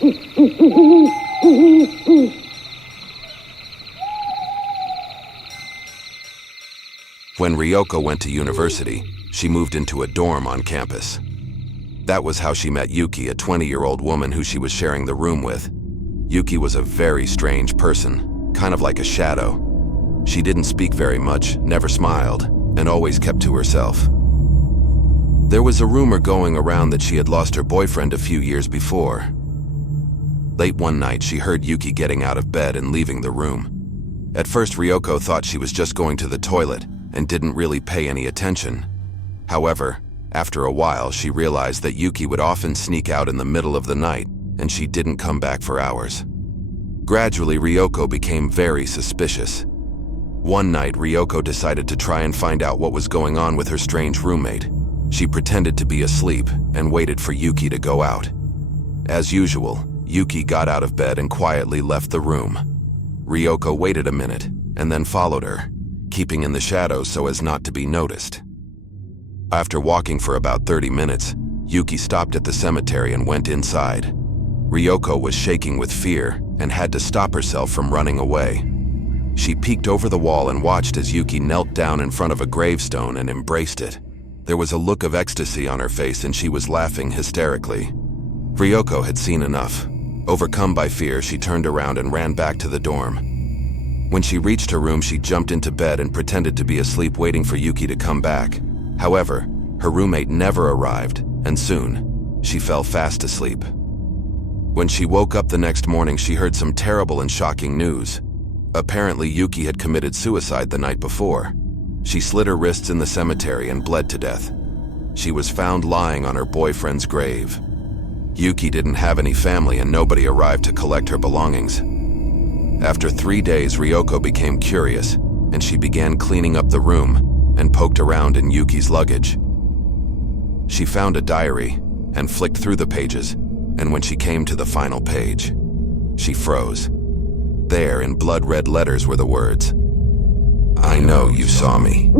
When Ryoko went to university, she moved into a dorm on campus. That was how she met Yukie, a 20-year-old woman who she was sharing the room with. Yukie was a very strange person, kind of like a shadow. She didn't speak very much, never smiled, and always kept to herself. There was a rumor going around that she had lost her boyfriend a few years before. Late one night, she heard Yukie getting out of bed and leaving the room. At first, Ryoko thought she was just going to the toilet and didn't really pay any attention. However, after a while, she realized that Yukie would often sneak out in the middle of the night, and she didn't come back for hours. Gradually, Ryoko became very suspicious. One night, Ryoko decided to try and find out what was going on with her strange roommate. She pretended to be asleep and waited for Yukie to go out. As usual, Yukie got out of bed and quietly left the room. Ryoko waited a minute and then followed her, keeping in the shadows so as not to be noticed. After walking for about 30 minutes, Yukie stopped at the cemetery and went inside. Ryoko was shaking with fear and had to stop herself from running away. She peeked over the wall and watched as Yukie knelt down in front of a gravestone and embraced it. There was a look of ecstasy on her face and she was laughing hysterically. Ryoko had seen enough. Overcome by fear, she turned around and ran back to the dorm. When she reached her room, she jumped into bed and pretended to be asleep, waiting for Yukie to come back. However, her roommate never arrived, and soon, she fell fast asleep. When she woke up the next morning, she heard some terrible and shocking news. Apparently, Yukie had committed suicide the night before. She slit her wrists in the cemetery and bled to death. She was found lying on her boyfriend's grave. Yukie didn't have any family and nobody arrived to collect her belongings. After 3 days, Ryoko became curious, and she began cleaning up the room and poked around in Yukie's luggage. She found a diary and flicked through the pages, and when she came to the final page, she froze. There, in blood-red letters, were the words, "I know you saw me."